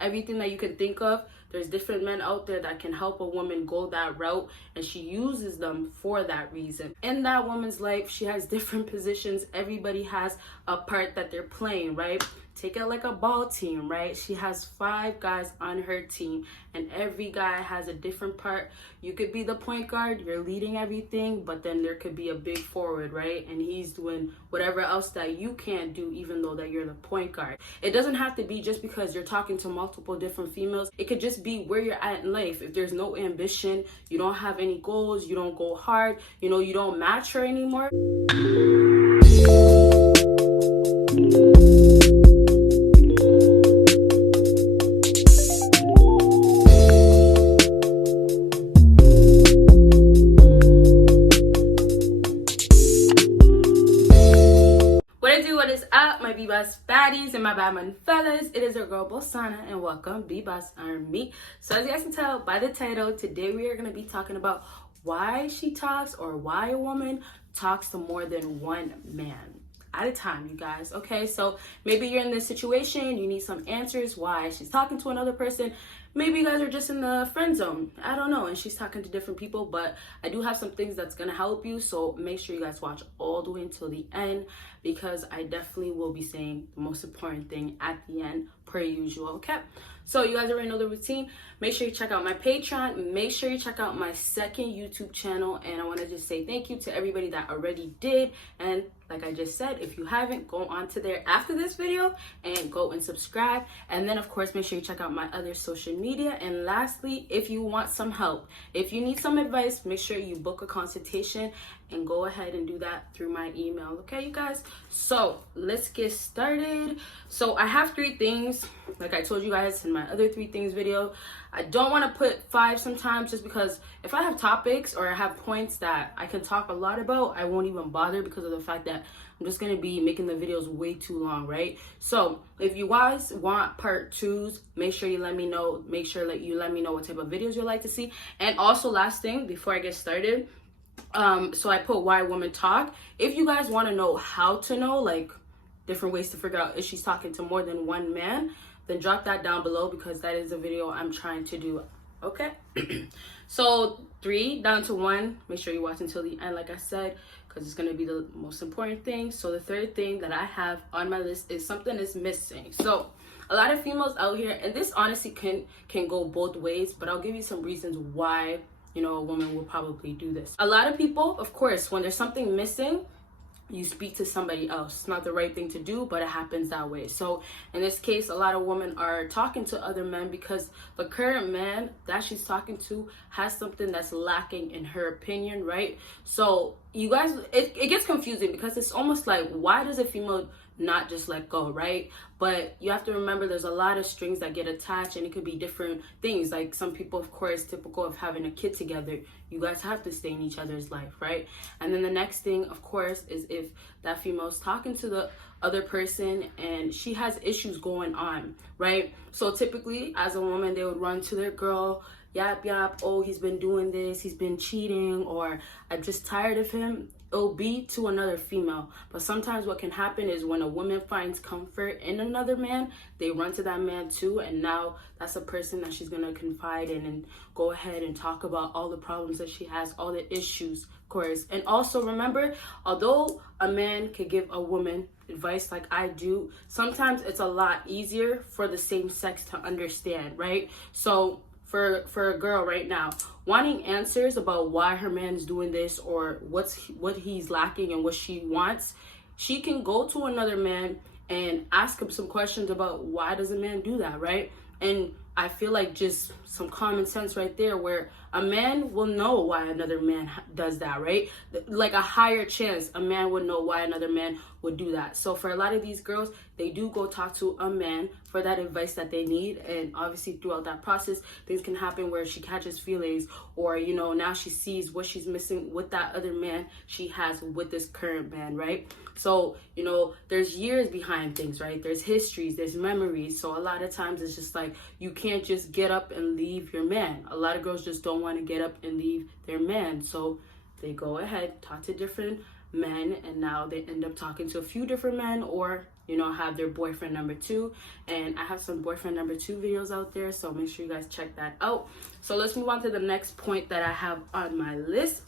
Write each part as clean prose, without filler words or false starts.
everything that you can think of. There's different men out there that can help a woman go that route, and she uses them for that reason. In that woman's life, she has different positions. Everybody has a part that they're playing, right? Take it like a ball team, right? She has 5 guys on her team, and every guy has a different part. You could be the point guard, you're leading everything, but then there could be a big forward, right? And he's doing whatever else that you can't do, even though that you're the point guard. It doesn't have to be just because you're talking to multiple different females. It could just be where you're at in life. If there's no ambition, you don't have any goals, you don't go hard, you don't match her anymore. My BBossBaddies and my Batman fellas, it is your girl Bosana, and welcome BBossArmy. So as you guys can tell by the title, today we are going to be talking about why she talks, or why a woman talks to more than one man at a time, you guys. Okay, so maybe you're in this situation, you need some answers why she's talking to another person. Maybe you guys are just in the friend zone, I don't know, and she's talking to different people, but I do have some things that's gonna help you, so make sure you guys watch all the way until the end, because I definitely will be saying the most important thing at the end, per usual. Okay, so you guys already know the routine. Make sure you check out my Patreon, make sure you check out my second YouTube channel, and I want to just say thank you to everybody that already did. And like I just said, if you haven't, go on to there after this video and go and subscribe. And then of course, make sure you check out my other social media. And lastly, if you want some help, if you need some advice, make sure you book a consultation and go ahead and do that through my email. Okay, you guys? So let's get started. So I have 3 things, like I told you guys in my other 3 things video. I don't want to put 5 sometimes, just because if I have topics or I have points that I can talk a lot about, I won't even bother, because of the fact that I'm just going to be making the videos way too long, right? So if you guys want part 2s, make sure you let me know. Make sure that you let me know what type of videos you'd like to see. And also, last thing before I get started, so I put why women talk. If you guys want to know how to know, like different ways to figure out if she's talking to more than one man, then drop that down below, because that is a video I'm trying to do. Okay. So 3 down to 1. Make sure you watch until the end, like I said, because it's going to be the most important thing. So the third thing that I have on my list is something is missing. So a lot of females out here, and this honestly can go both ways, but I'll give you some reasons why a woman will probably do this. A lot of people, of course, when there's something missing, you speak to somebody else. It's not the right thing to do, but it happens that way. So in this case, a lot of women are talking to other men because the current man that she's talking to has something that's lacking in her opinion, right? So you guys, it gets confusing, because it's almost like, why does a female not just let go, right? But you have to remember there's a lot of strings that get attached, and it could be different things. Like some people, of course, typical of having a kid together, you guys have to stay in each other's life, right? And then the next thing, of course, is if that female's talking to the other person and she has issues going on, right? So typically as a woman, they would run to their girl, yap, oh, he's been doing this, he's been cheating, or I'm just tired of him. It'll be to another female. But sometimes what can happen is when a woman finds comfort in another man, they run to that man too, and now that's a person that she's gonna confide in and go ahead and talk about all the problems that she has, all the issues, of course. And also remember, although a man could give a woman advice like I do, sometimes it's a lot easier for the same sex to understand, right? So for a girl right now, wanting answers about why her man is doing this, or what he's lacking and what she wants, she can go to another man and ask him some questions about why does a man do that, right? And I feel like just some common sense right there, where a man will know why another man does that, right? Like a higher chance a man would know why another man would do that. So for a lot of these girls, they do go talk to a man for that advice that they need. And obviously throughout that process, things can happen where she catches feelings, or now she sees what she's missing with that other man she has with this current man, right? So there's years behind things, right? There's histories, there's memories. So a lot of times it's just like, you can't just get up and leave your man. A lot of girls just don't want to get up and leave their man, so they go ahead, talk to different men, and now they end up talking to a few different men, or have their boyfriend number 2. And I have some boyfriend number 2 videos out there, so make sure you guys check that out. So let's move on to the next point that I have on my list.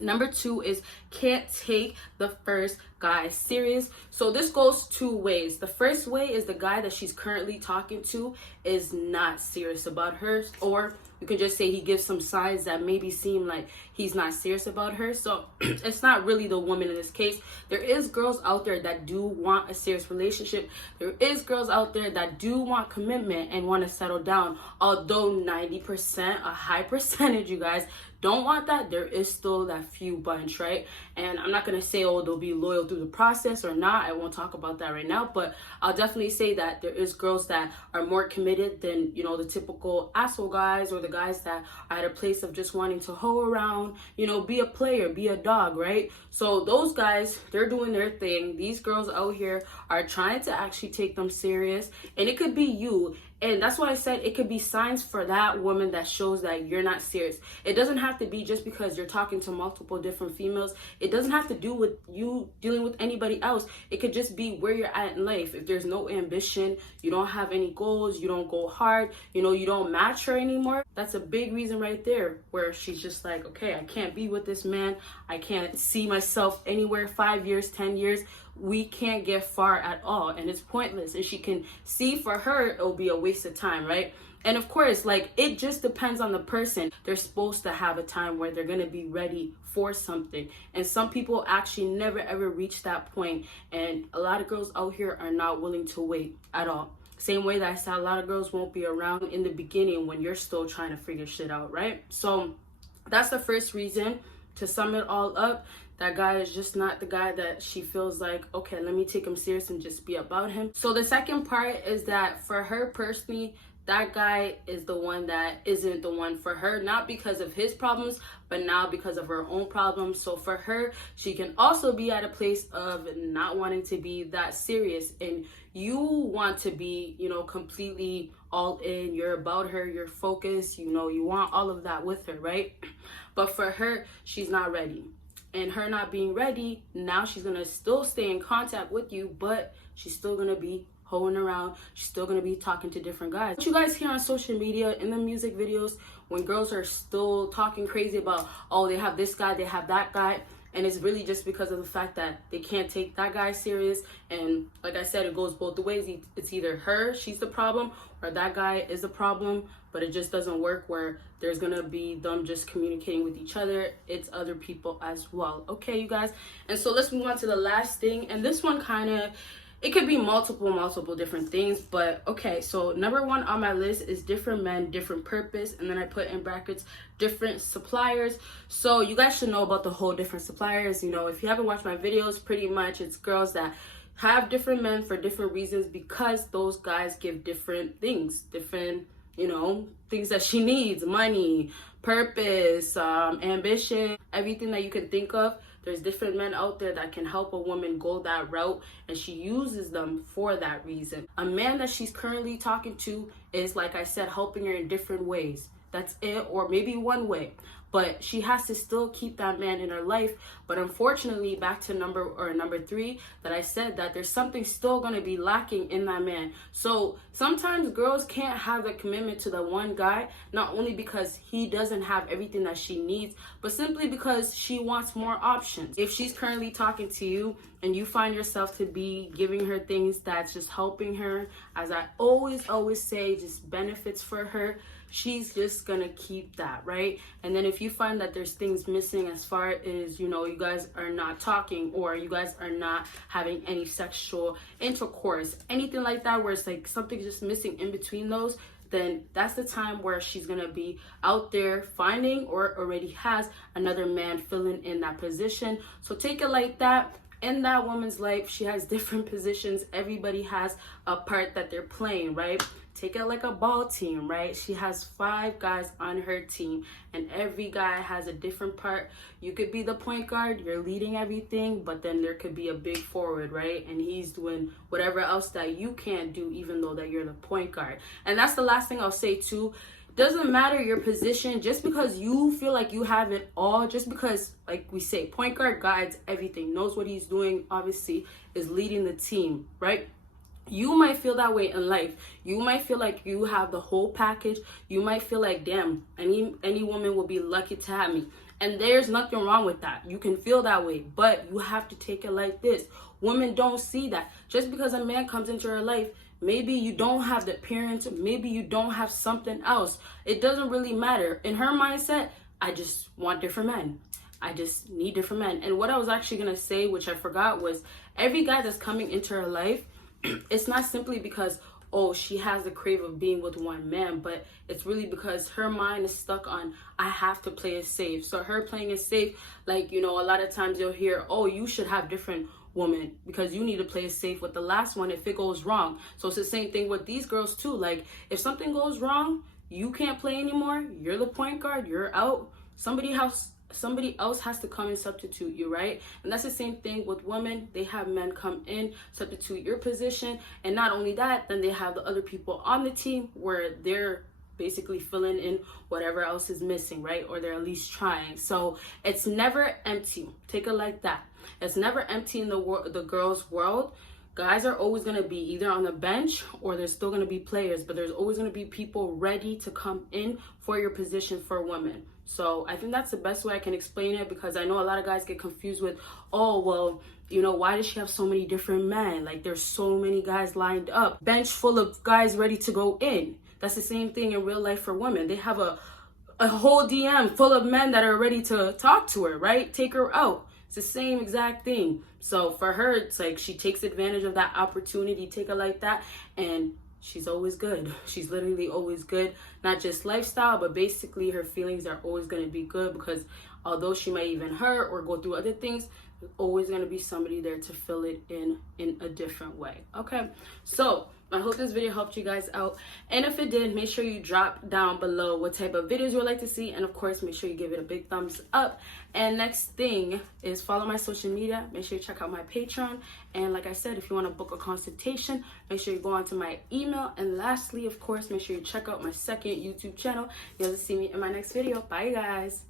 Number 2 is can't take the first guy serious. So this goes 2 ways. The first way is the guy that she's currently talking to is not serious about her, or you can just say he gives some signs that maybe seem like he's not serious about her. So it's not really the woman in this case. There is girls out there that do want a serious relationship. There is girls out there that do want commitment and want to settle down. Although 90%, a high percentage, you guys, don't want that, there is still that few bunch, right? And I'm not going to say, oh, they'll be loyal through the process or not. I won't talk about that right now, but I'll definitely say that there is girls that are more committed than, the typical asshole guys, or the guys that are at a place of just wanting to hoe around, be a player, be a dog, right? So those guys, they're doing their thing. These girls out here are trying to actually take them serious, and it could be you. And that's why I said it could be signs for that woman that shows that you're not serious. It doesn't have to be just because you're talking to multiple different females. It doesn't have to do with you dealing with anybody else. It could just be where you're at in life. If there's no ambition, you don't have any goals, you don't go hard, you don't match her anymore. That's a big reason right there where she's just like, okay, I can't be with this man. I can't see myself anywhere 5 years, 10 years. We can't get far at all, and it's pointless. And she can see for her it'll be a waste of time, right? And of course, it just depends on the person. They're supposed to have a time where they're gonna be ready for something, and some people actually never ever reach that point. And a lot of girls out here are not willing to wait at all. Same way that I said a lot of girls won't be around in the beginning when you're still trying to figure shit out, right? So that's the first reason. To sum it all up, that guy is just not the guy that she feels like, okay, let me take him serious and just be about him. So the second part is that for her personally, that guy is the one that isn't the one for her, not because of his problems, but now because of her own problems. So for her, she can also be at a place of not wanting to be that serious, and you want to be, completely all in. You're about her, you're focused, you want all of that with her, right? But for her, she's not ready. And her not being ready, now she's gonna still stay in contact with you, but she's still gonna be hoeing around. She's still gonna be talking to different guys. What you guys hear on social media, in the music videos, when girls are still talking crazy about, oh, they have this guy, they have that guy, and it's really just because of the fact that they can't take that guy serious. And like I said, it goes both ways. It's either her, she's the problem, or that guy is the problem, but it just doesn't work where there's gonna be them just communicating with each other. It's other people as well. Okay, you guys? And so let's move on to the last thing. And this one it could be multiple different things, but okay. So number 1 on my list is different men, different purpose, and then I put in brackets different suppliers. So you guys should know about the whole different suppliers. If you haven't watched my videos, pretty much it's girls that have different men for different reasons, because those guys give different things, different things that she needs: money, purpose, ambition, everything that you can think of. There's different men out there that can help a woman go that route, and she uses them for that reason. A man that she's currently talking to is, like I said, helping her in different ways. That's it, or maybe one way. But she has to still keep that man in her life. But unfortunately, back to number 3, that I said that there's something still going to be lacking in that man. So sometimes girls can't have the commitment to the one guy, not only because he doesn't have everything that she needs, but simply because she wants more options. If she's currently talking to you and you find yourself to be giving her things that's just helping her, as I always say, just benefits for her, she's just gonna keep that, right? And then if you find that there's things missing as far as, you guys are not talking, or you guys are not having any sexual intercourse, anything like that, where it's like something's just missing in between those, then that's the time where she's gonna be out there finding, or already has, another man filling in that position. So take it like that. In that woman's life, she has different positions. Everybody has a part that they're playing, right? Take it like a ball team, right? She has 5 guys on her team, and every guy has a different part. You could be the point guard, you're leading everything, but then there could be a big forward, right? And he's doing whatever else that you can't do, even though that you're the point guard. And that's the last thing I'll say too. Doesn't matter your position, just because you feel like you have it all, just because, like we say, point guard guides everything, knows what he's doing, obviously is leading the team, right? You might feel that way in life. You might feel like you have the whole package. You might feel like, damn, any woman will be lucky to have me. And there's nothing wrong with that. You can feel that way, but you have to take it like this. Women don't see that. Just because a man comes into her life, maybe you don't have the appearance, maybe you don't have something else. It doesn't really matter. In her mindset, I just want different men. I just need different men. And what I was actually going to say, which I forgot, was every guy that's coming into her life, it's not simply because, oh, she has the crave of being with one man, but it's really because her mind is stuck on, I have to play it safe. So her playing it safe, like, you know, a lot of times you'll hear, oh, you should have different women because you need to play it safe with the last one if it goes wrong. So it's the same thing with these girls too. Like, if something goes wrong, you can't play anymore, you're the point guard, you're out, somebody else has to come and substitute you, right? And that's the same thing with women. They have men come in, substitute your position, and not only that, then they have the other people on the team where they're basically filling in whatever else is missing, right? Or they're at least trying. So it's never empty. Take it like that. It's never empty in the girls' world. Guys are always going to be either on the bench or there's still going to be players, but there's always going to be people ready to come in for your position for women. So I think that's the best way I can explain it, because I know a lot of guys get confused with, oh, well, you know, why does she have so many different men? Like, there's so many guys lined up, bench full of guys ready to go in. That's the same thing in real life for women. They have a whole DM full of men that are ready to talk to her, right? Take her out. It's the same exact thing. So for her, it's like she takes advantage of that opportunity, take it like that, and she's always good. She's literally always good. Not just lifestyle, but basically her feelings are always going to be good, because although she might even hurt or go through other things, there's always going to be somebody there to fill it in a different way. Okay, so I hope this video helped you guys out, and if it did, make sure you drop down below what type of videos you would like to see, and of course make sure you give it a big thumbs up. And next thing is follow my social media. Make sure you check out my Patreon, and like I said, if you want to book a consultation, make sure you go onto my email. And lastly, of course, make sure you check out my second YouTube channel. You'll see me in my next video. Bye guys.